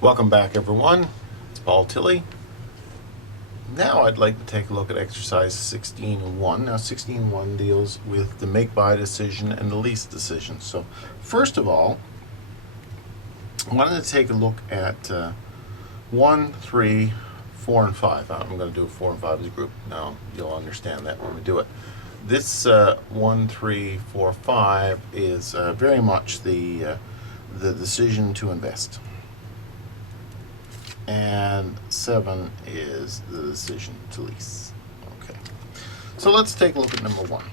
Welcome back, everyone. It's Paul Tilley. Now I'd like to take a look at exercise 16.1. Now 16.1 deals with the make-buy decision and the lease decision. So first of all, I wanted to take a look at 1, 3, 4, and 5. I'm going to do 4 and 5 as a group. Now you'll understand that when we do it. This 1, 3, 4, 5 is very much the decision to invest. And 7 is the decision to lease. Okay, so let's take a look at number 1.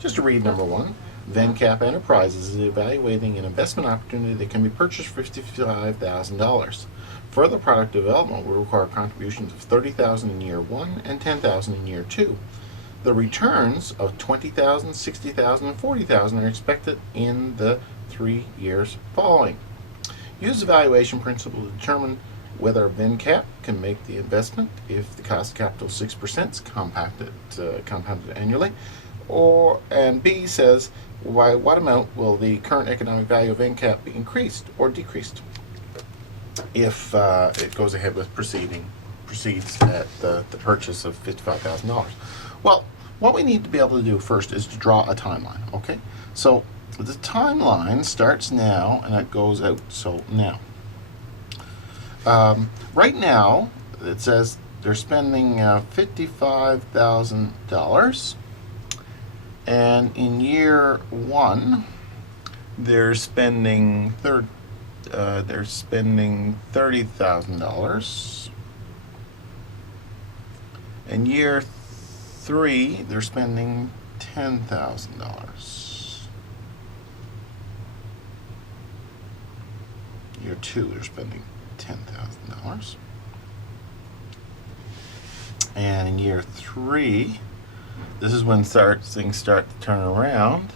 Just to read number 1, Vencap Enterprises is evaluating an investment opportunity that can be purchased for $55,000. Further product development will require contributions of $30,000 in year 1 and $10,000 in year 2. The returns of $20,000, $60,000, and $40,000 are expected in the 3 years following. Use the valuation principle to determine whether Vencap can make the investment if the cost of capital is 6% is compounded annually, and B says by what amount will the current economic value of Vencap be increased or decreased if it goes ahead with proceeds at the purchase of $55,000. Well, what we need to be able to do first is to draw a timeline. Okay, so the timeline starts now and it goes out. So now, right now, it says they're spending $55,000, and in year 1, they're spending $30,000. In year 3, they're spending $10,000. Year 2, they're spending $10,000. And in year 3, this is when things start to turn around.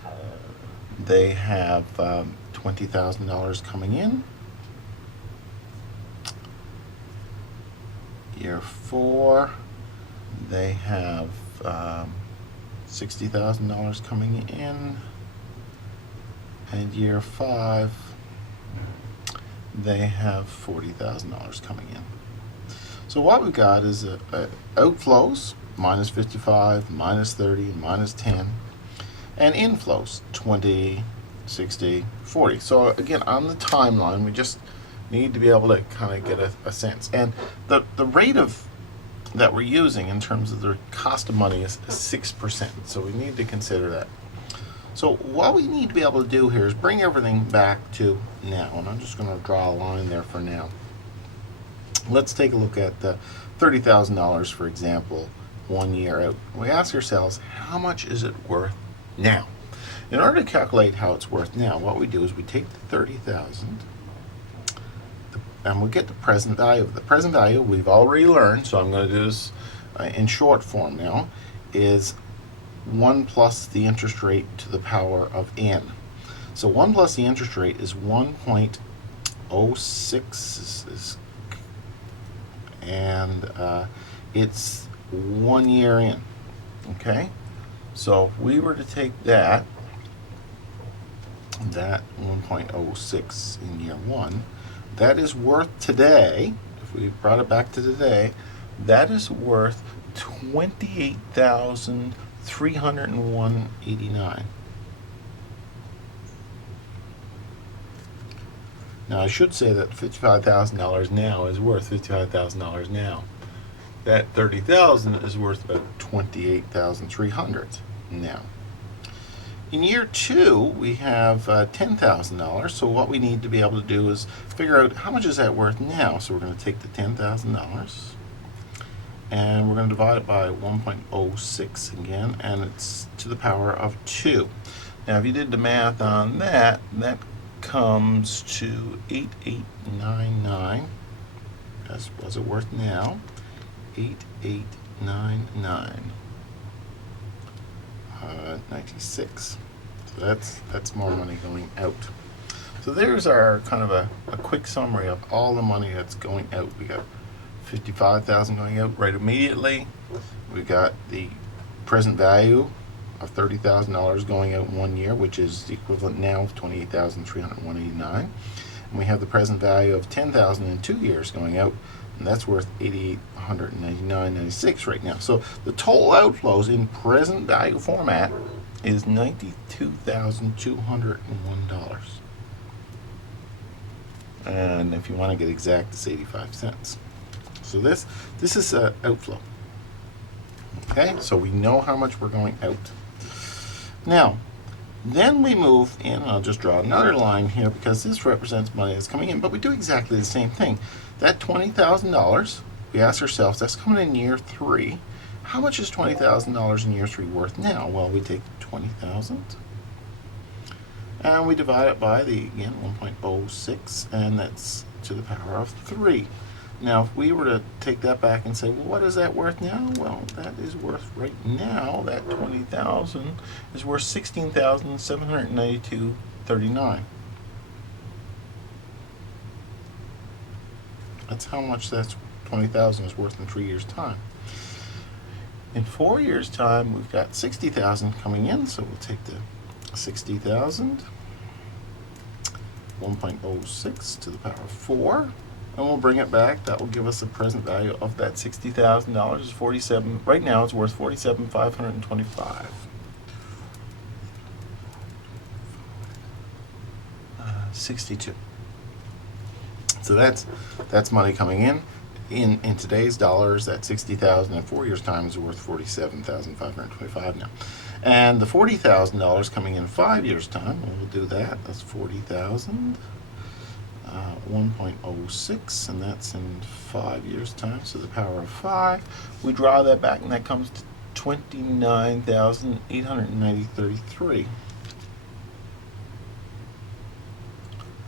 They have $20,000 coming in. Year 4, they have $60,000 coming in. And year 5, they have $40,000 coming in. So what we've got is outflows, minus 55, minus 30, minus 10, and inflows, 20, 60, 40. So again, on the timeline, we just need to be able to kind of get a sense. And the rate of that we're using in terms of the cost of money is 6%. So we need to consider that. So what we need to be able to do here is bring everything back to now, and I'm just going to draw a line there for now. Let's take a look at the $30,000, for example, 1 year out. We ask ourselves, how much is it worth now? In order to calculate how it's worth now, what we do is we take the $30,000 and we get the present value. The present value we've already learned, so I'm going to do this in short form now, is 1 plus the interest rate to the power of n. So 1 plus the interest rate is 1.06, and it's 1 year in. Okay, so if we were to take that 1.06 in year 1, that is worth today, if we brought it back to today, that is worth $28,301.89. Now I should say that $55,000 now is worth $55,000 now. That $30,000 is worth about $28,300 now. In year 2, we have $10,000. So what we need to be able to do is figure out how much is that worth now. So we're going to take the $10,000 and we're going to divide it by 1.06 again, and it's to the power of 2. Now if you did the math on that, that comes to 8899. That's what's it worth now. 8899. 96. So that's more money going out. So there's our kind of a quick summary of all the money that's going out. We got $55,000 going out right immediately. We got the present value of $30,000 going out in 1 year, which is the equivalent now of $28,301.89. And we have the present value of 10,000 in 2 years going out, and that's worth $8,899.96 right now. So the total outflows in present value format is $92,201. And if you want to get exact, it's 85 cents. So this is an outflow. Okay, so we know how much we're going out. Now, then we move in, I'll just draw another line here because this represents money that's coming in, but we do exactly the same thing. That $20,000, we ask ourselves, that's coming in year 3. How much is $20,000 in year 3 worth now? Well, we take 20,000 and we divide it by the, again, 1.06, and that's to the power of 3. Now, if we were to take that back and say, well, what is that worth now? Well, that is worth right now, that 20,000 is worth $16,792.39. That's how much that 20,000 is worth in 3 years' time. In 4 years' time, we've got 60,000 coming in, so we'll take the 60,000, 1.06 to the power of 4. And we'll bring it back. That will give us a present value of that $60,000 is 47. Right now, it's worth $47,525. 62. So that's money coming in. In today's dollars, that 60,000 in 4 years' time is worth $47,525 now. And the $40,000 coming in 5 years' time, we'll do that. That's 40,000. 1.06, and that's in 5 years' time, so the power of 5. We draw that back, and that comes to 29,890.33.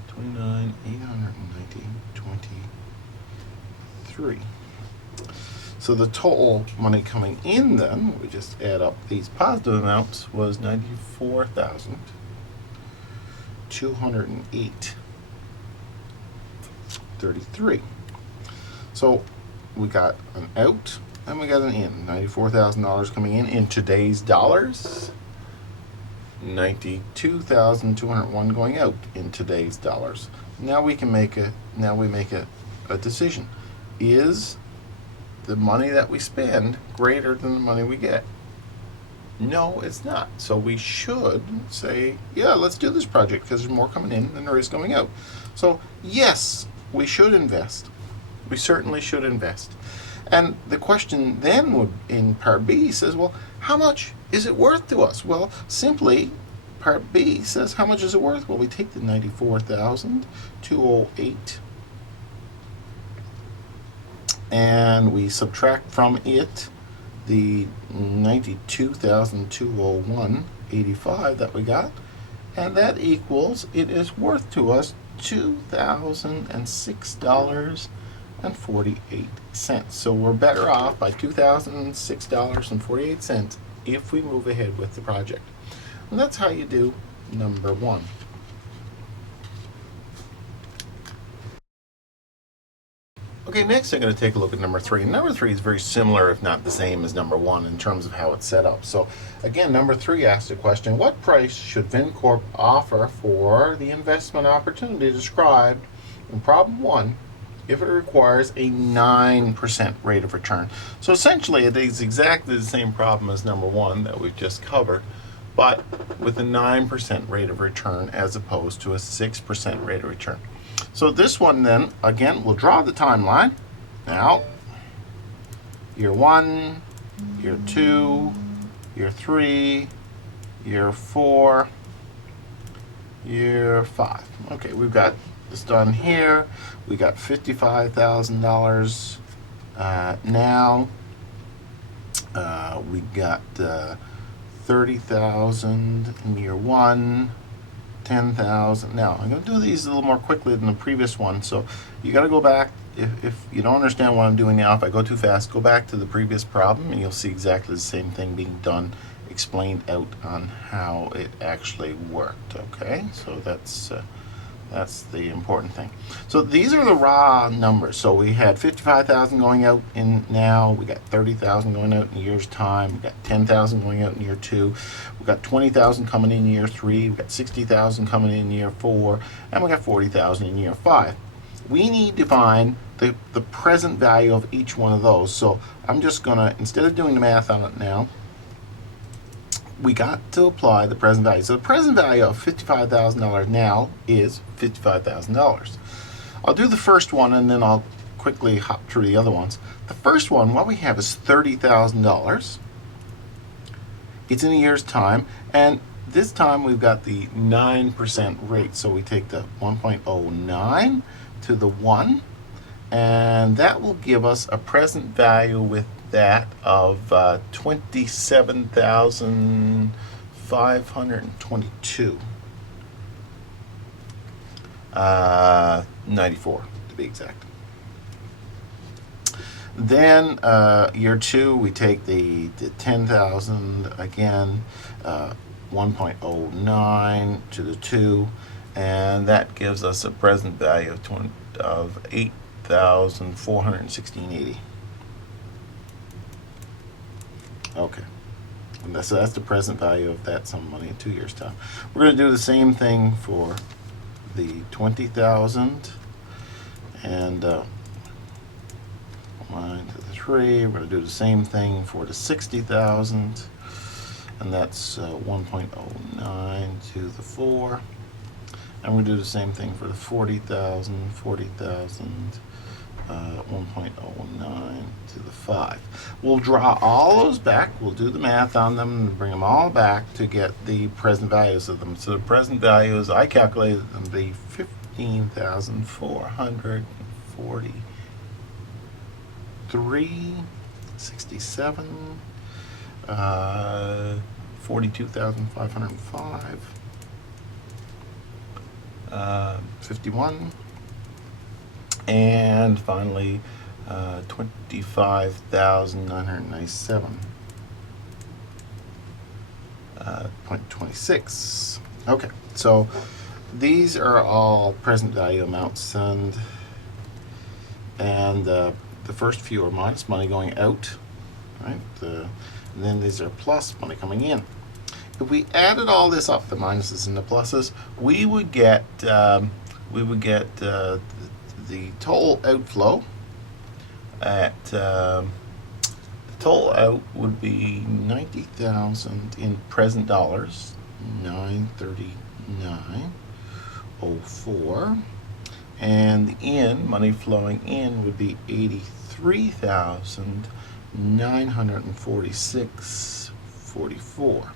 29,890.23. So the total money coming in then, we just add up these positive amounts, was 94,208.33. So we got an out and we got an in. $94,000 coming in today's dollars. 92,201 going out in today's dollars. Now we make a decision. Is the money that we spend greater than the money we get? No, it's not. So we should say, yeah, let's do this project because there's more coming in than there is going out. So yes, we should invest. We certainly should invest. And the question then would, in part B, says, well, how much is it worth to us? Well, simply, part B says, how much is it worth? Well, we take the 94,208 and we subtract from it the 92,201.85 that we got, and that equals, it is worth to us $2,006.48. So we're better off by $2,006.48 if we move ahead with the project. And that's how you do number 1. Okay, next I'm going to take a look at number 3. Number 3 is very similar, if not the same, as number 1 in terms of how it's set up. So again, number 3 asks the question, what price should VinCorp offer for the investment opportunity described in problem 1 if it requires a 9% rate of return? So essentially it is exactly the same problem as number 1 that we've just covered, but with a 9% rate of return as opposed to a 6% rate of return. So this one then, again, we'll draw the timeline. Now, year 1, year 2, year 3, year 4, year 5. Okay, we've got this done here. We got $55,000 now. We got 30,000 in year 1. 10,000. Now, I'm going to do these a little more quickly than the previous one, so you got to go back. If you don't understand what I'm doing now, if I go too fast, go back to the previous problem and you'll see exactly the same thing being done, explained out on how it actually worked. Okay, so that's That's the important thing. So these are the raw numbers. So we had 55,000 going out in now. We got 30,000 going out in a year's time. We got 10,000 going out in year 2. We got 20,000 coming in year 3. We got 60,000 coming in year 4, and we got 40,000 in year 5. We need to find the present value of each one of those. So I'm just gonna, instead of doing the math on it now, we got to apply the present value. So the present value of $55,000 now is $55,000. I'll do the first one and then I'll quickly hop through the other ones. The first one, what we have is $30,000. It's in a year's time, and this time we've got the 9% rate. So we take the 1.09 to the 1, and that will give us a present value with that of $27,522. 94 to be exact. Then year 2, we take the 10,000 again, 1.09 to the 2, and that gives us a present value of 8,416.80. Okay, and so that's the present value of that sum of money in 2 years' time. We're going to do the same thing for the 20,000 and 1 to the 3. We're going to do the same thing for the 60,000, and that's 1.09 to the 4. And we'll do the same thing for the 40,000, 1.09 to the 5. We'll draw all those back. We'll do the math on them and bring them all back to get the present values of them. So the present values, I calculated them to be 15,443, 67, 42,505, 51, and finally 25,997. 0.26. Okay, so these are all present value amounts, and the first few are minus money going out, right? And then these are plus money coming in. If we added all this up, the minuses and the pluses, we would get the total outflow at the total out would be 90,000 in present dollars, 939.04, and the money flowing in would be 83,946.44.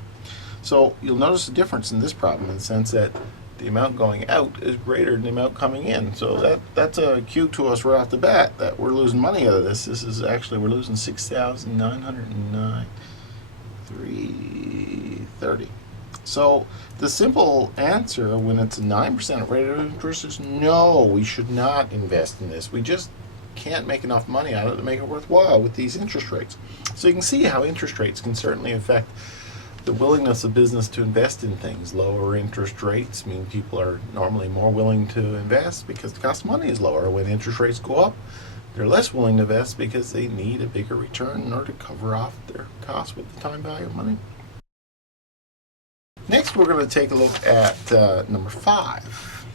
So you'll notice a difference in this problem in the sense that the amount going out is greater than the amount coming in. So that's a cue to us right off the bat that we're losing money out of this. This is actually, we're losing 6,909.330. So the simple answer when it's a 9% rate of interest is no, we should not invest in this. We just can't make enough money out of it to make it worthwhile with these interest rates. So you can see how interest rates can certainly affect the willingness of business to invest in things. Lower interest rates mean people are normally more willing to invest because the cost of money is lower. When interest rates go up, they're less willing to invest because they need a bigger return in order to cover off their costs with the time value of money. Next, we're going to take a look at number 5,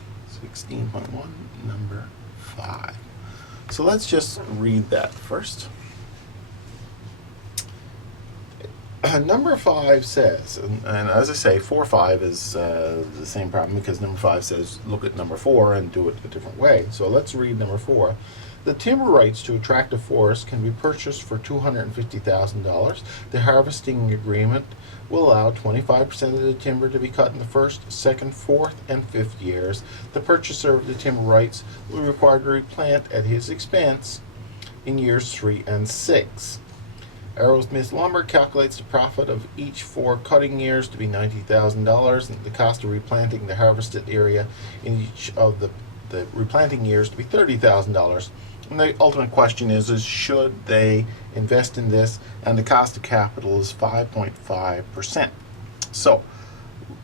16.1, number 5. So let's just read that first. Number 5 says, and as I say, 4-5 is the same problem because number 5 says look at number 4 and do it a different way. So let's read number 4. The timber rights to a tract of forest can be purchased for $250,000. The harvesting agreement will allow 25% of the timber to be cut in the first, second, fourth, and fifth years. The purchaser of the timber rights will be required to replant at his expense in years 3 and 6. Arrowsmith Lumber calculates the profit of each 4 cutting years to be $90,000 and the cost of replanting the harvested area in each of the replanting years to be $30,000. And the ultimate question is should they invest in this? And the cost of capital is 5.5%. So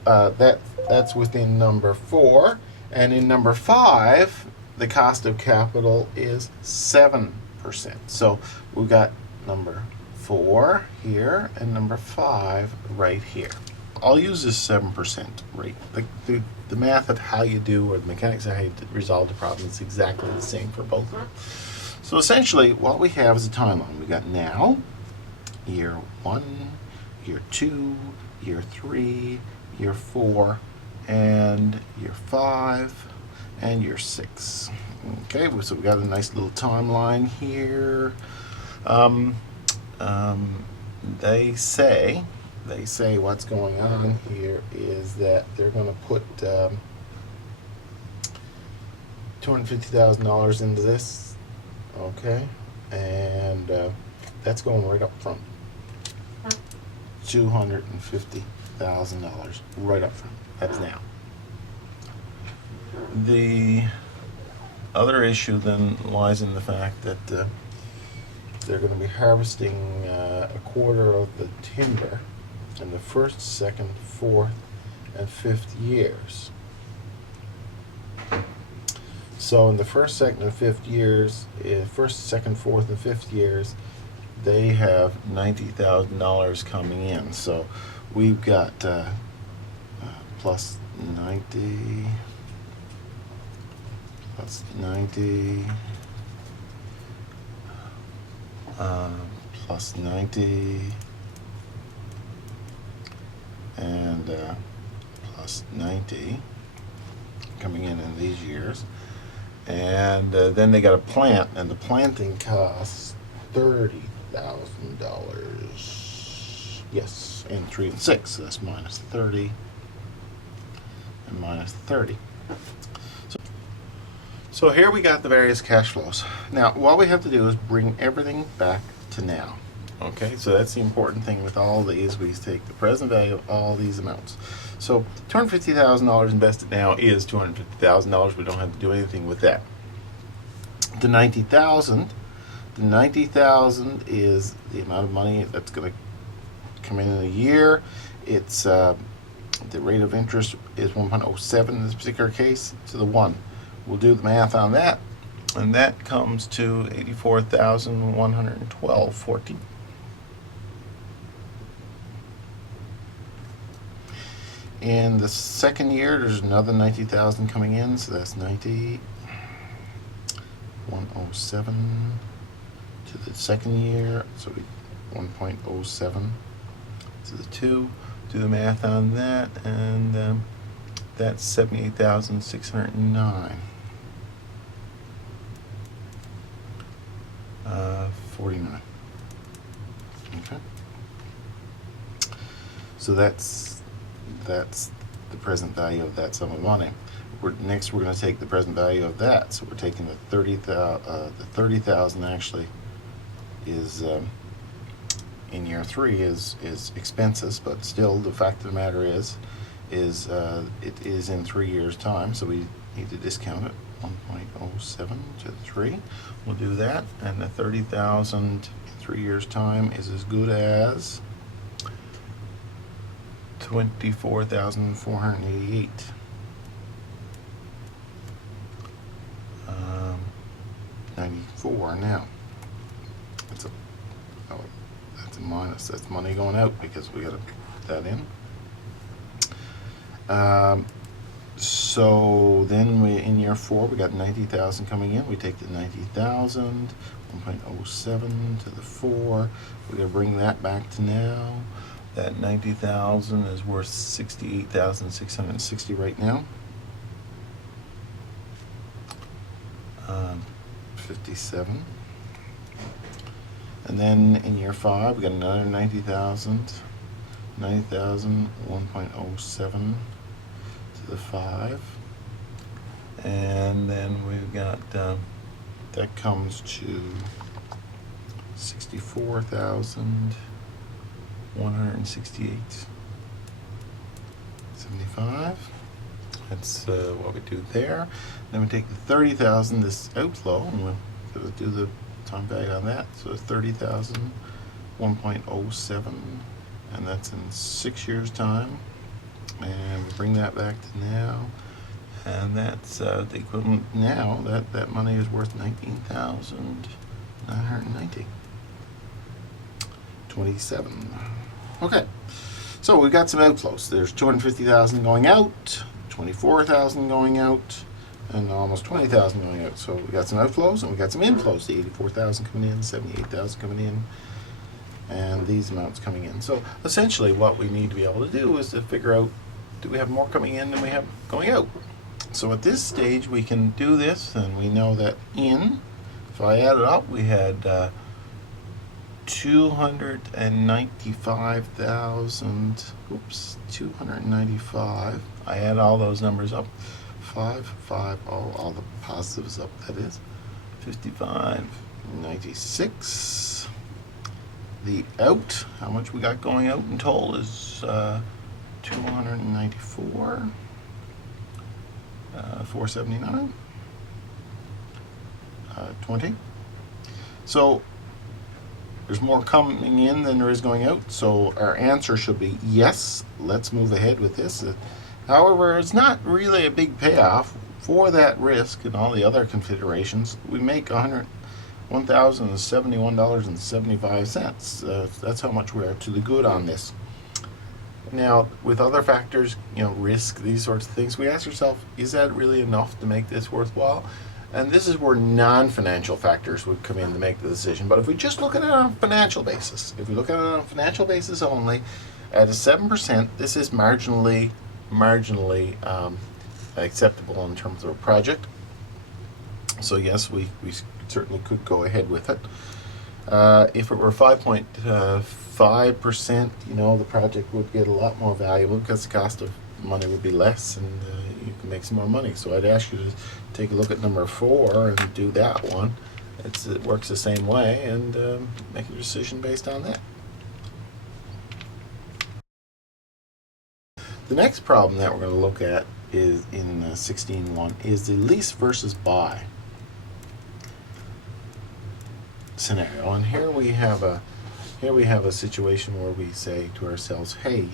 that's within number 4. And in number 5, the cost of capital is 7%. So we've got number 4 here and number 5 right here. I'll use this 7% rate. The math of how you do, or the mechanics of how you resolve the problem is exactly the same for both of them. So essentially what we have is a timeline. We got now, year 1, year 2, year 3, year 4, and year 5, and year 6. Okay, so we got a nice little timeline here. They say what's going on here is that they're going to put $250,000 into this, okay, and that's going right up front. $250,000 right up front. That's now. The other issue then lies in the fact that they're going to be harvesting a quarter of the timber in the first, second, fourth, and fifth years. So in the first, second, and fifth years, first, second, fourth, and fifth years, they have $90,000 coming in. So we've got plus 90, plus 90, plus 90, and plus 90 coming in these years. And then they got a plant, and the planting costs $30,000. Yes, in 3 and 6, so that's minus 30 and minus 30. So here we got the various cash flows. Now, what we have to do is bring everything back to now. Okay, so that's the important thing with all these. We take the present value of all these amounts. So $250,000 invested now is $250,000. We don't have to do anything with that. The $90,000 is the amount of money that's going to come in a year. It's the rate of interest is 1.07 in this particular case to the 1. We'll do the math on that, and that comes to $84,112.14. In the second year, there's another $90,000 coming in, so that's 107 to the second year, so 1.07 to the 2. Do the math on that, and that's 78,609. 49. Okay. So that's the present value of that sum of money. Next, we're going to take the present value of that. So we're taking the 30,000 actually is in year 3 is expenses, but still the fact of the matter is it is in 3 years' time, so we need to discount it. 1.07 to 3. We'll do that, and the 30,000 in 3 years' time is as good as 24,488. 94 now. That's a minus. That's money going out because we got to put that in. So then in year 4 we got 90,000 coming in. We take the 90,000, 1.07 to the 4. We're going to bring that back to now. That 90,000 is worth 68,660 right now. 57. And then in year 5 we got another 90,000. 90,000, 1.07 to the 5. And then we've got that comes to 64,168.75. That's what we do there. Then we take the 30,000, this outflow, and we'll do the time value on that. So 30,000, 1.07, and that's in 6 years' time. And we bring that back to now. And that's the equivalent now, that money is worth 19,990. 27. Okay, so we've got some outflows. There's 250,000 going out, 24,000 going out, and almost 20,000 going out. So we got some outflows and we got some inflows. The 84,000 coming in, 78,000 coming in, and these amounts coming in. So essentially, what we need to be able to do is to figure out, do we have more coming in than we have going out? So at this stage, we can do this, and we know that in, if I add it up, we had 295,000, 295. I add all those numbers up. 5, all the positives up, that is. 55, 96. The out, how much we got going out in total is 294. 479. 20. So there's more coming in than there is going out, so our answer should be yes. Let's move ahead with this. However, it's not really a big payoff for that risk and all the other considerations. We make $1,071.75. That's how much we're to the good on this. Now, with other factors, risk, these sorts of things, we ask ourselves, is that really enough to make this worthwhile? And this is where non-financial factors would come in to make the decision. But if we just look at it on a financial basis, only, at a 7%, this is marginally acceptable in terms of a project. So yes, we certainly could go ahead with it. If it were 5.5%, the project would get a lot more valuable because the cost of money would be less, and you can make some more money. So I'd ask you to take a look at number 4 and do that one. It works the same way, and make a decision based on that. The next problem that we're going to look at is in 16.1 is the lease versus buy scenario. And here we have a situation where we say to ourselves, hey,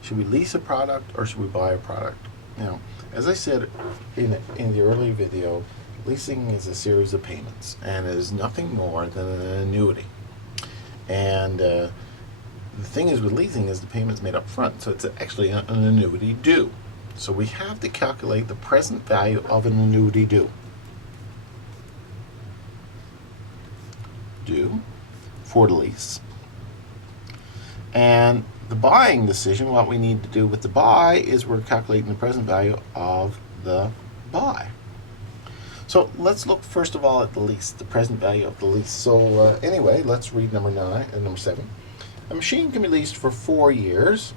should we lease a product or should we buy a product? Now, as I said in the earlier video, leasing is a series of payments, and it is nothing more than an annuity. And the thing is with leasing is the payment's made up front, so it's actually an annuity due. So we have to calculate the present value of an annuity due. For the lease. And the buying decision, what we need to do with the buy is we're calculating the present value of the buy. So let's look first of all at the lease, the present value of the lease. So anyway, let's read number 7. A machine can be leased for 4 years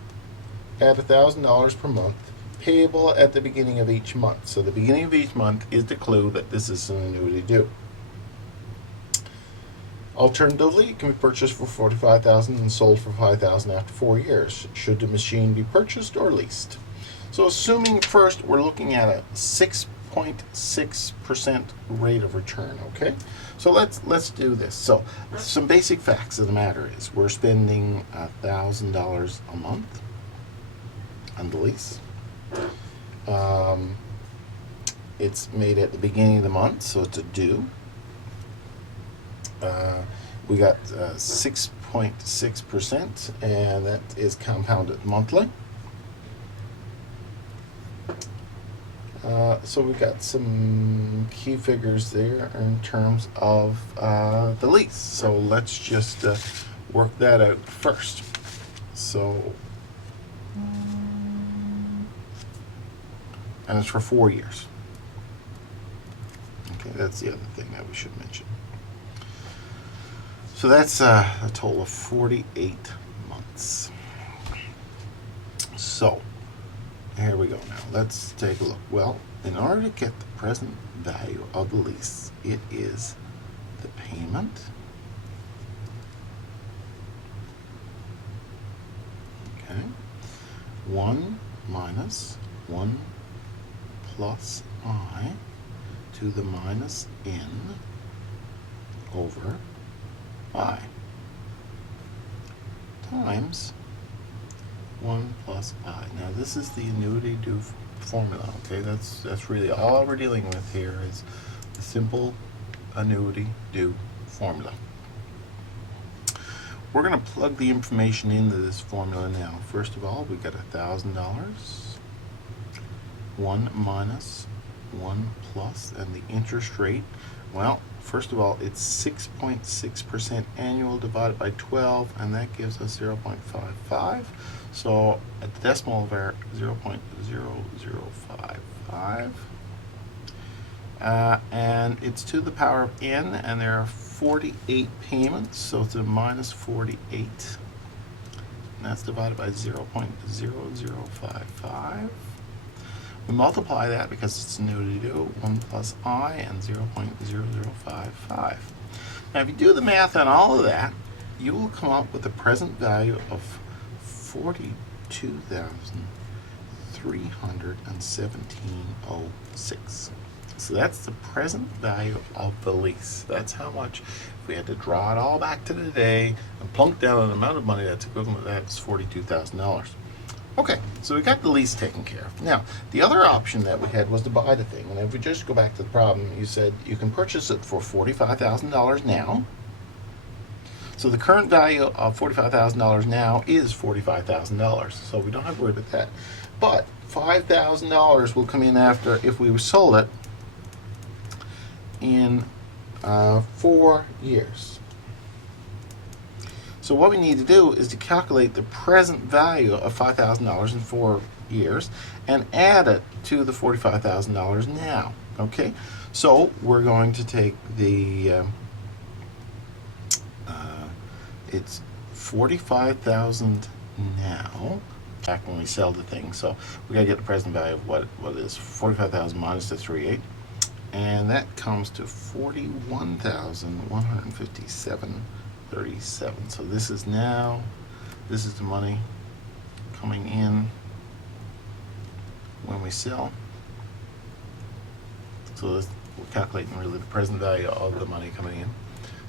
at $1,000 per month, payable at the beginning of each month. So the beginning of each month is the clue that this is an annuity due. Alternatively, it can be purchased for $45,000 and sold for $5,000 after 4 years, should the machine be purchased or leased. So assuming first we're looking at a 6.6% rate of return, okay? So let's do this. So some basic facts of the matter is we're spending $1,000 a month on the lease. It's made at the beginning of the month, so it's a due. We got 6.6%, and that is compounded monthly. So we've got some key figures there in terms of the lease. So let's just work that out first. So, and it's for 4 years. Okay, that's the other thing that we should mention. So that's a total of 48 months. So here we go now. Let's take a look. Well, in order to get the present value of the lease, it is the payment okay, 1 minus 1 plus I to the minus n over I times 1 plus I. Now this is the annuity due formula, okay? That's really all we're dealing with here is the simple annuity due formula. We're going to plug the information into this formula now. First of all, we got $1,000, 1 minus 1 plus, and the interest rate, well, first of all, it's 6.6% annual divided by 12, and that gives us 0.55. So at the decimal of our 0.0055. And it's to the power of n, and there are 48 payments, so it's a minus 48. And that's divided by 0.0055. We multiply that because it's annuity due, 1 plus I, and 0.0055. Now if you do the math on all of that, you will come up with a present value of $42,317.06. So that's the present value of the lease. That's how much, if we had to draw it all back to today and plunk down an amount of money that's equivalent to that, is $42,000. Okay, so we got the lease taken care of. Now, the other option that we had was to buy the thing. And if we just go back to the problem, you said you can purchase it for $45,000 now. So the current value of $45,000 now is $45,000. So we don't have to worry about that. But $5,000 will come in after if we sold it in 4 years. So what we need to do is to calculate the present value of $5,000 in 4 years and add it to the $45,000 now. Okay, so we're going to take the it's $45,000 now back when we sell the thing. So we gotta get the present value of what it is. 45,000 minus the 38. And that comes to 41,157.37. So this is the money coming in when we sell. So we're calculating really the present value of the money coming in.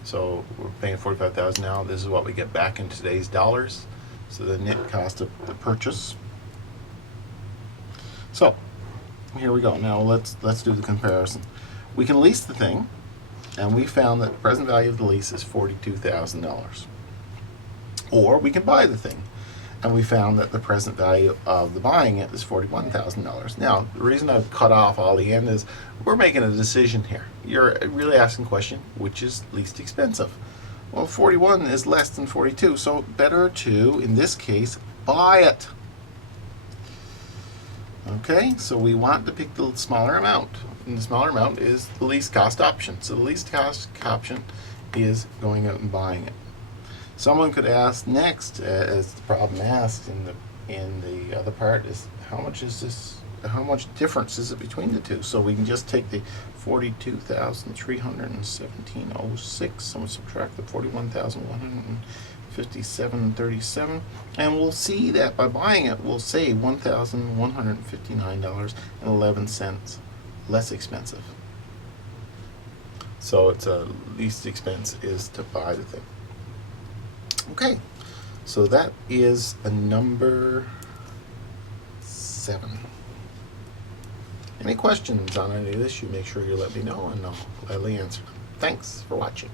So we're paying 45,000 now. This is what we get back in today's dollars. So the net cost of the purchase. So here we go. Now let's do the comparison. We can lease the thing, and we found that the present value of the lease is $42,000. Or we can buy the thing, and we found that the present value of the buying it is $41,000. Now, the reason I've cut off all the end is we're making a decision here. You're really asking the question, which is least expensive? Well, 41 is less than 42, so better to, in this case, buy it. Okay, so we want to pick the smaller amount. And the smaller amount is the least cost option. So the least cost option is going out and buying it. Someone could ask next, as the problem asked in the other part, is how much is this? How much difference is it between the two? So we can just take the 42,317.06 and we'll subtract the 41,157.37, and we'll see that by buying it, we'll save $1,159.11 less expensive. So it's a least expense is to buy the thing. Okay, so that is a number 7. Any questions on any of this, you make sure you let me know and I'll gladly answer them. Thanks for watching.